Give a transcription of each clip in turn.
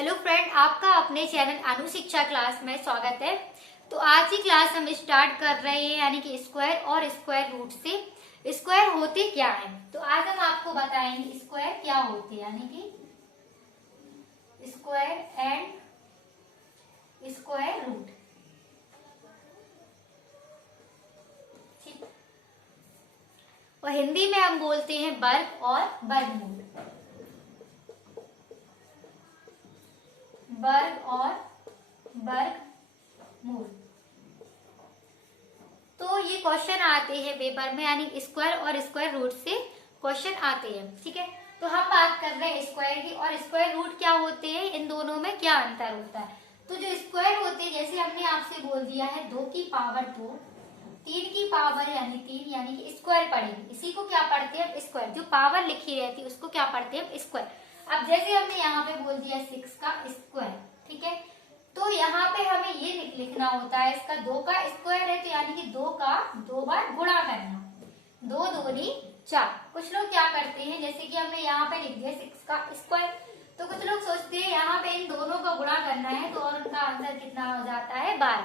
Hello friend, आपका अपने channel अनु शिक्षा क्लास में स्वागत है। तो आज की क्लास हम स्टार्ट कर रहे हैं यानी कि स्क्वायर और स्क्वायर रूट से। स्क्वायर होते क्या है, तो आज हम आपको बताएंगे स्क्वायर क्या होते हैं, यानी कि स्क्वायर एंड स्क्वायर रूट। ठीक, और हिंदी में हम बोलते हैं वर्ग और वर्गमूल। वर्ग और वर्गमूल, तो ये क्वेश्चन आते हैं पेपर में, यानी स्क्वायर और स्क्वायर रूट से क्वेश्चन आते हैं। ठीक है, तो हम बात कर रहे हैं स्क्वायर की, और स्क्वायर रूट क्या होते हैं, इन दोनों में क्या अंतर होता है। तो जो स्क्वायर होते हैं, जैसे हमने आपसे बोल दिया है 2 की पावर 2, 3 की पावर यानी 3, यानी कि स्क्वायर पढ़ेंगे। इसी को क्या पढ़ते हैं, स्क्वायर। जो पावर लिखी रहती है उसको क्या पढ़ते हैं, स्क्वायर। अब जैसे हमने यहाँ पे बोल दिया 6 का स्क्वायर, ठीक है, तो यहाँ पे हमें ये लिखना होता है, इसका 2 का स्क्वायर है, तो यानी कि 2 का 2 बार गुणा करना। 2 दूनी 4। कुछ लोग क्या करते हैं, जैसे कि हमने यहाँ पे लिख दिया 6 का स्क्वायर, तो कुछ लोग सोचते हैं यहाँ पे इन दोनों का गुणा करना है, तो और उनका आंसर कितना हो जाता है 12।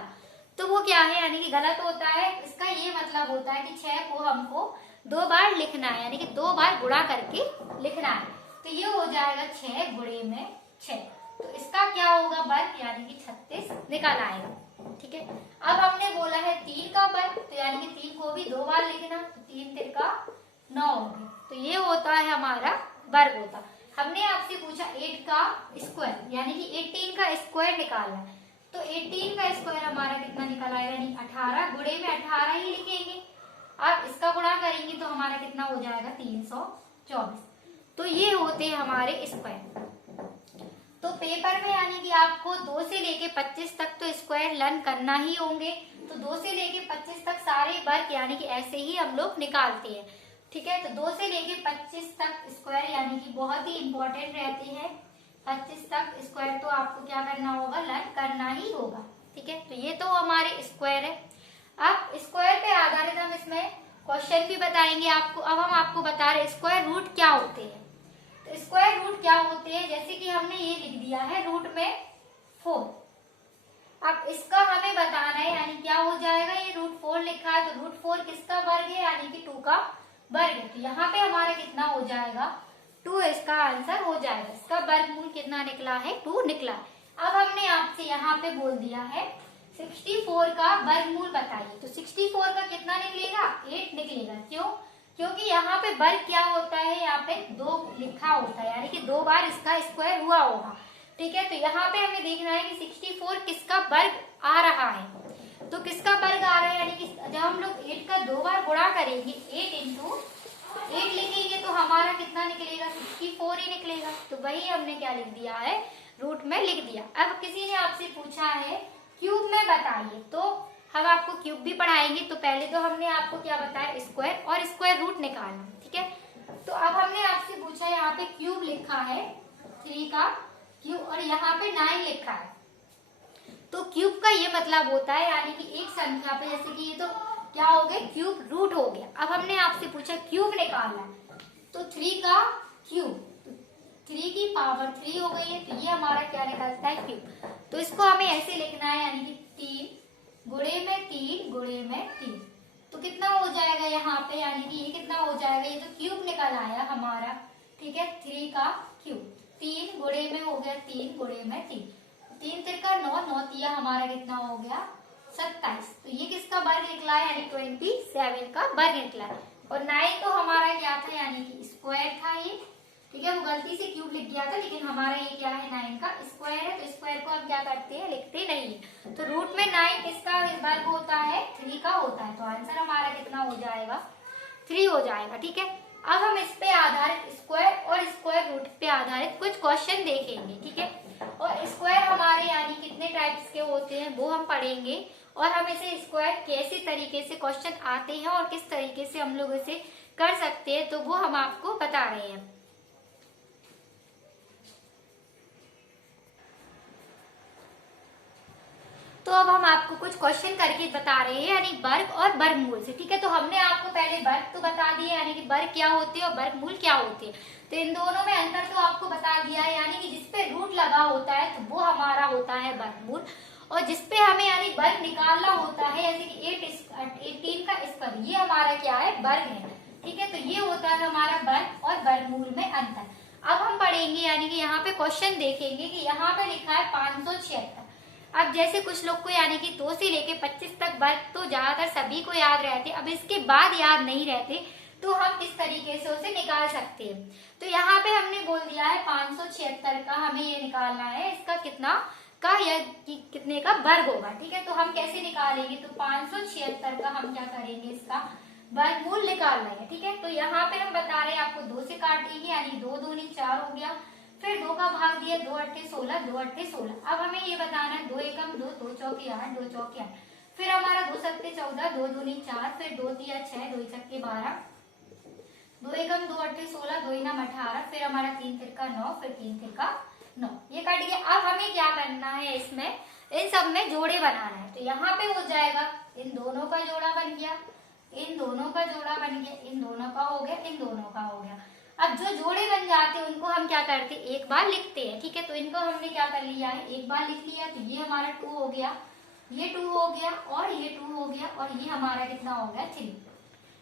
तो वो क्या है, यानी कि गलत होता है। इसका ये मतलब होता है कि 6 को हमको 2 बार लिखना है, यानी कि 2 बार गुणा करके लिखना है। तो ये हो जाएगा 6 गुणे में 6, तो इसका क्या होगा, वर्ग, यानी कि 36 निकल आएगा। ठीक है, अब हमने बोला है 3 का वर्ग, तो यानी कि 3 को भी 2 बार लिखना, तो 3 तिरका 9 हो गया, तो ये होता है हमारा वर्ग होता। हमने आपसे पूछा 8 का स्क्वायर, यानी कि 18 का स्क्वायर निकालना है, तो 18 का स्क्वायर हमारा कितना निकल आएगा, यानी 18 गुणे में 18 ही लिखेंगे। अब इसका गुणा करेंगे तो हमारा कितना हो जाएगा 324। तो ये होते हैं हमारे स्क्वायर। तो पेपर में यानी कि आपको 2 से लेके 25 तक तो स्क्वायर लर्न करना ही होंगे। तो 2 से लेके 25 तक सारे वर्ग यानी कि ऐसे ही हम लोग निकालते हैं। ठीक है, तो 2 से लेके 25 तक स्क्वायर यानी कि बहुत ही इंपॉर्टेंट रहते हैं। 25 तक स्क्वायर तो आपको क्या करना होगा, लर्न करना ही होगा। ठीक है, तो ये तो हमारे स्क्वायर है। अब स्क्वायर पे आधारित हम इसमें क्वेश्चन भी बताएंगे आपको। अब हम आपको बता रहे स्क्वायर रूट क्या होते हैं। तो स्क्वायर रूट क्या होते हैं, जैसे कि हमने ये लिख दिया है रूट में 4। अब इसका हमें बताना है, यानी क्या हो जाएगा, ये रूट 4 लिखा है, तो रूट 4 किसका वर्ग है, यानी कि 2 का वर्ग है। तो यहाँ पे हमारा कितना हो जाएगा, 2 इसका आंसर हो जाएगा। इसका वर्गमूल कितना निकला है, 2 निकला है। अब हमने आपसे यहाँ पे बोल दिया है 64 का वर्गमूल बताइए, तो 64 का कितना निकलेगा, 8 निकलेगा। क्यों, क्योंकि यहाँ पे वर्ग क्या होता है, यहाँ पे 2 लिखा होता है, यानी कि 2 बार इसका स्क्वायर हुआ होगा। ठीक है, तो यहाँ पे हमें देखना है कि 64 किसका वर्ग आ रहा है। तो किसका वर्ग आ रहा है, यानी कि जब हम लोग 8 का 2 बार गुणा करेंगे, 8 इंटू 8 लिखेंगे, तो हमारा कितना निकलेगा, 64 ही निकलेगा। तो वही हमने क्या लिख दिया है, रूट में लिख दिया। अब किसी ने आपसे पूछा है क्यूब में बताइए, तो हम आपको क्यूब भी पढ़ाएंगे। तो पहले तो हमने आपको क्या बताया, स्क्वायर और स्क्वायर रूट निकालना। ठीक है, तो अब हमने आपसे पूछा, यहाँ पे क्यूब लिखा है 3 का क्यूब, और यहाँ पे 9 लिखा है। तो क्यूब का ये मतलब होता है, यानी कि एक संख्या पे, जैसे कि ये तो क्या हो गया, क्यूब रूट हो गया। अब हमने आपसे पूछा क्यूब निकालना है, तो 3 का क्यूब, 3 की पावर 3 हो गई है, तो ये हमारा क्या निकलता है, क्यूब। तो इसको हमें ऐसे लिखना है, यानी कि 3 गुणे में 3 गुणे में 3, तो कितना हो जाएगा यहाँ पे, यानी कि ये कितना हो जाएगा, ये तो क्यूब निकल आया हमारा। ठीक है, 3 का क्यूब, 3 गुणे में हो गया 3 गुणे में 3, 3 तिरका 9, 9 तिया हमारा कितना हो गया 27। तो ये किसका वर्ग निकला है, यानी 27 का वर्ग निकला है। और 9 तो हमारा क्या था, यानी कि स्क्वायर था ये। ठीक है, वो गलती से क्यूब लिख गया था, लेकिन हमारा ये क्या है, 9 का स्क्वायर है। तो स्क्वायर को हम क्या करते हैं, लिखते नहीं है। तो रूट में 9 किसका वर्ग होता है, 3 का होता है। तो आंसर हमारा कितना हो जाएगा, 3 हो जाएगा। ठीक है, अब हम इस पे आधारित स्क्वायर और स्क्वायर रूट पे आधारित कुछ क्वेश्चन देखेंगे। ठीक है, और स्क्वायर हमारे यानी कितने टाइप्स के होते हैं वो हम पढ़ेंगे, और हम इसे स्क्वायर कैसे तरीके से क्वेश्चन आते हैं और किस तरीके से हम लोग इसे कर सकते हैं, तो वो हम आपको बता रहे हैं। तो अब हम आपको कुछ क्वेश्चन करके बता रहे हैं, यानी वर्ग और वर्गमूल से। ठीक है, तो हमने आपको पहले वर्ग तो बता दिया, यानी कि वर्ग क्या होते हैं और वर्गमूल क्या होते हैं। तो इन दोनों में अंतर तो आपको बता दिया है, यानी कि जिसपे रूट रूट लगा होता है तो वो हमारा होता है वर्गमूल। और जिसपे हमें यानी वर्ग निकालना होता है, जैसे कि 18 का स्क्वायर, ये हमारा क्या है, वर्ग है। ठीक है, तो ये होता है हमारा वर्ग और वर्गमूल में अंतर। अब हम पढ़ेंगे यानी कि यहाँ पे क्वेश्चन देखेंगे कि यहाँ पे लिखा है 576। अब जैसे कुछ लोग को यानी कि 2 से लेके 25 तक वर्ग तो ज्यादातर सभी को याद रहते, अब इसके बाद याद नहीं रहते, तो हम किस तरीके से उसे निकाल सकते हैं। तो यहाँ पे हमने बोल दिया है 576 का हमें ये निकालना है, इसका कितना का या कितने का वर्ग होगा। ठीक है, तो हम कैसे निकालेंगे, तो 576 का हम क्या करेंगे, इसका वर्गमूल निकालना है। ठीक है, तो यहाँ पे हम बता रहे हैं आपको 2 से काटेंगे, यानी 2 दूनी 4 हो गया, फिर 2 का भाग दिया, 2 अट्ठे 16, 2 अट्ठे 16। अब हमें ये बताना है 2 एकम 2, 2 चौके 8, 2 चौके 8, फिर हमारा 2 सत्ते 14, 2 दूनी 4, फिर 2 तिया 6, 2 छक्के 12, 2 एकम 2 अट्ठे 16, 2 इनाम 18, फिर हमारा 3 तिरका 9, फिर 3 तिरका 9, ये कट गया। अब हमें क्या करना है, इसमें इन सब में जोड़े बनाना है। तो यहाँ पे हो जाएगा, इन दोनों का जोड़ा बन गया, इन दोनों का जोड़ा बन गया, इन दोनों का हो गया, इन दोनों का हो गया। अब जो जोड़े बन जाते हैं उनको हम क्या करते हैं, एक बार लिखते हैं। ठीक है, तो इनको हमने क्या कर लिया है, एक बार लिख लिया, तो ये हमारा 2 हो गया, ये 2 हो गया, और ये 2 हो गया, और ये हमारा कितना हो गया, 3।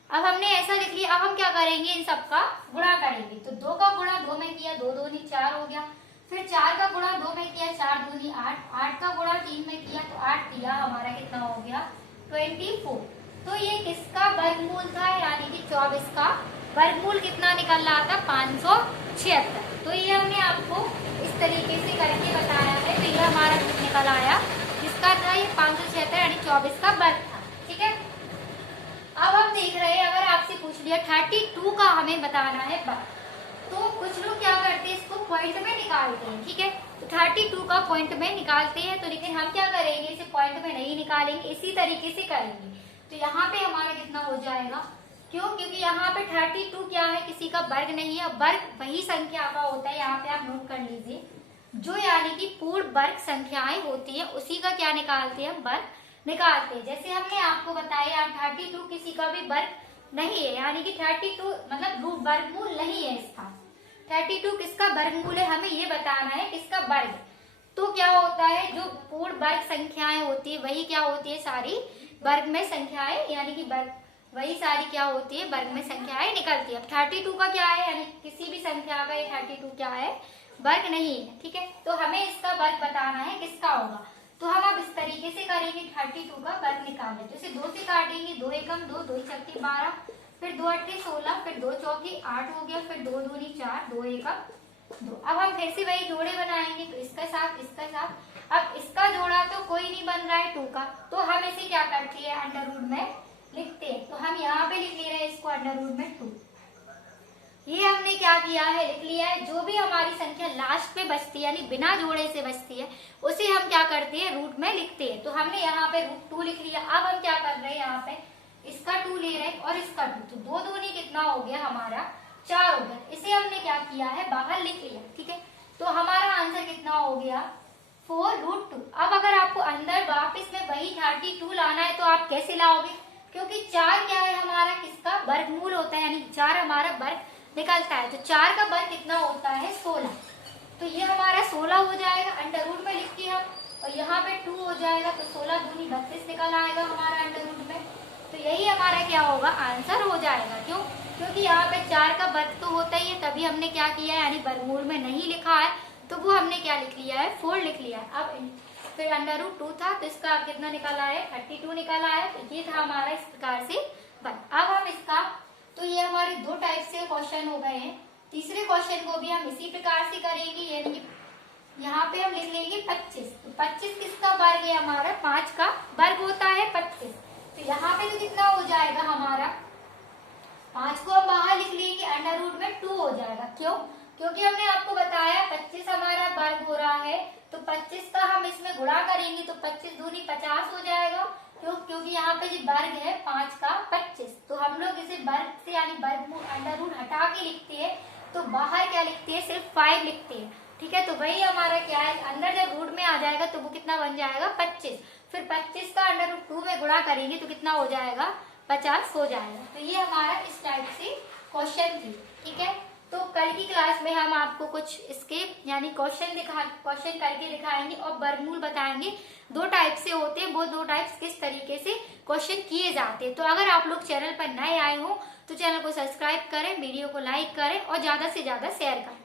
अब हमने ऐसा लिख लिया। अब हम क्या करेंगे, इन सबका गुणा करेंगे। तो 2 का गुणा 2 में किया, 2 दूनी 4 हो गया, फिर 4 का गुणा 2 में किया, 4 दूनी 8, 8 का गुणा 3 में किया, तो 8 दिया हमारा कितना हो गया, 24। तो ये किसका वर्गमूल था, यानी कि 24 का वर्गमूल कितना निकल रहा था, 576। तो ये हमने आपको इस तरीके से करके बताया है। तो ये हमारा रूट निकल आया, किसका था, ये 576 यानी 24 का वर्ग था। ठीक है, अब हम देख रहे हैं, अगर आपसे पूछ लिया 32 का हमें बताना है वर्ग, तो कुछ लोग क्या करते हैं, इसको पॉइंट में निकालते हैं। ठीक है, तो 32 का पॉइंट में निकालते हैं, तो लेकिन हम क्या करेंगे, इसे पॉइंट में नहीं निकालेंगे, इसी तरीके से करेंगे। तो यहाँ पे हमारा कितना हो जाएगा, क्यों, क्योंकि यहाँ पे 32 क्या है, किसी का वर्ग नहीं है, वर्ग वही संख्या का होता है। यहाँ पे आप नोट कर लीजिए, जो यानी कि पूर्ण वर्ग संख्याएं होती है उसी का क्या निकालते हैं, वर्ग निकालते हैं। जैसे हमने आपको बताया 32 किसी का भी वर्ग नहीं है, यानी कि 32 मतलब वर्गमूल नहीं है इसका। 32 किसका वर्गमूल है, हमें ये बताना है किसका वर्ग। तो क्या होता है, जो पूर्ण वर्ग संख्याएं होती है वही क्या होती है, सारी वर्ग में संख्याएं, यानी कि वर्ग वही सारी क्या होती है, वर्ग में संख्याएं निकलती है। अब 32 का क्या है, यानी किसी भी संख्या का 32 क्या है, वर्ग नहीं है। ठीक है, तो हमें इसका वर्ग बताना है किसका होगा। तो हम अब इस तरीके से करेंगे, 32 का वर्ग निकालें। तो इसे 2 से काटेंगे, 2 एकम 2, 2 छक्के 12, फिर 2 अट्ठे 16, फिर 2 चौके 8 हो गया, फिर 2 दूनी 4, 2 एकम 2। अब हम फिर से वही जोड़े बनाएंगे, तो इसका साथ इसका साथ। अब इसका जोड़ा तो कोई नहीं बन रहा है 2 का, तो हम इसे क्या करते हैं, अंडर रूट में लिखते हैं। तो हम यहाँ पे लिख ले रहे हैं इसको अंडर रूट में 2। ये हमने क्या किया है, लिख लिया है। जो भी हमारी संख्या लास्ट में बचती है, यानी बिना जोड़े से बचती है, उसे हम क्या करते हैं, रूट में लिखते हैं। तो हमने यहाँ पे रूट 2 लिख लिया। अब हम क्या कर रहे हैं, यहाँ पे इसका 2 ले रहे हैं और इसका 2, तो 2 दूनी कितना हो गया हमारा, 4 हो गया। इसे हमने क्या किया है, बाहर लिख लिया। ठीक है, तो हमारा आंसर कितना हो गया, 4√2। अब अगर आपको अंदर वापस में वही 32 लाना है, तो आप कैसे लाओगे, क्योंकि 4 क्या है हमारा, किसका वर्गमूल होता है, यानी 4 हमारा वर्ग निकलता है। तो 4 का वर्ग कितना होता है, 16। तो ये हमारा 16 हो जाएगा, अंडर रूट में लिख के हम, और यहाँ पे 2 हो जाएगा, तो 16 दूनी 32 निकल आएगा हमारा अंडर रूट में। तो यही हमारा क्या होगा, आंसर हो जाएगा। क्यों, क्योंकि यहाँ पे 4 का वर्ग तो होता ही है, तभी हमने क्या किया है, यानी वर्गमूल में नहीं लिखा है, तो वो हमने क्या लिख लिया है, 4 लिख लिया है। अब फिर अंडर रूट 2 था, तो इसका कितना निकला है, 32 निकला है। तो ये था हमारा इस प्रकार से वर्ग। अब हम इसका, तो ये हमारे 2 टाइप से क्वेश्चन हो गए हैं। तीसरे क्वेश्चन को भी हम इसी प्रकार से करेंगे, यानी यहाँ पे हम लिख लेंगे 25। तो 25 किसका वर्ग है, हमारा 5 का वर्ग होता है 25। तो यहाँ पे तो कितना हो जाएगा हमारा, 5 को हम बाहर लिख लेंगे, अंडर रूट में 2 हो जाएगा। क्यों, क्योंकि हमने आपको बताया 25 हमारा वर्ग हो रहा है, तो 25 का हम इसमें गुणा करेंगे, तो 25 दूनी 50 हो जाएगा। क्यों, क्योंकि यहाँ पे जो वर्ग है 5 का 25, तो हम लोग इसे वर्ग से यानी वर्गमूल अंडर रूट हटा के लिखते हैं, तो बाहर क्या लिखते हैं, सिर्फ 5 लिखते हैं। ठीक है, तो वही हमारा क्या है, अंदर जब रूट में आ जाएगा तो वो कितना बन जाएगा, 25। फिर 25 का अंडर रूट 2 में गुणा करेंगे तो कितना हो जाएगा, 50 हो जाएगा। तो ये हमारा इस टाइप से क्वेश्चन थी। ठीक है, तो कल की क्लास में हम आपको कुछ इसके यानी क्वेश्चन करके दिखाएंगे और वर्गमूल बताएंगे। 2 टाइप से होते हैं, वो 2 टाइप्स किस तरीके से क्वेश्चन किए जाते हैं। तो अगर आप लोग चैनल पर नए आए हो तो चैनल को सब्सक्राइब करें, वीडियो को लाइक करें और ज्यादा से ज्यादा शेयर करें।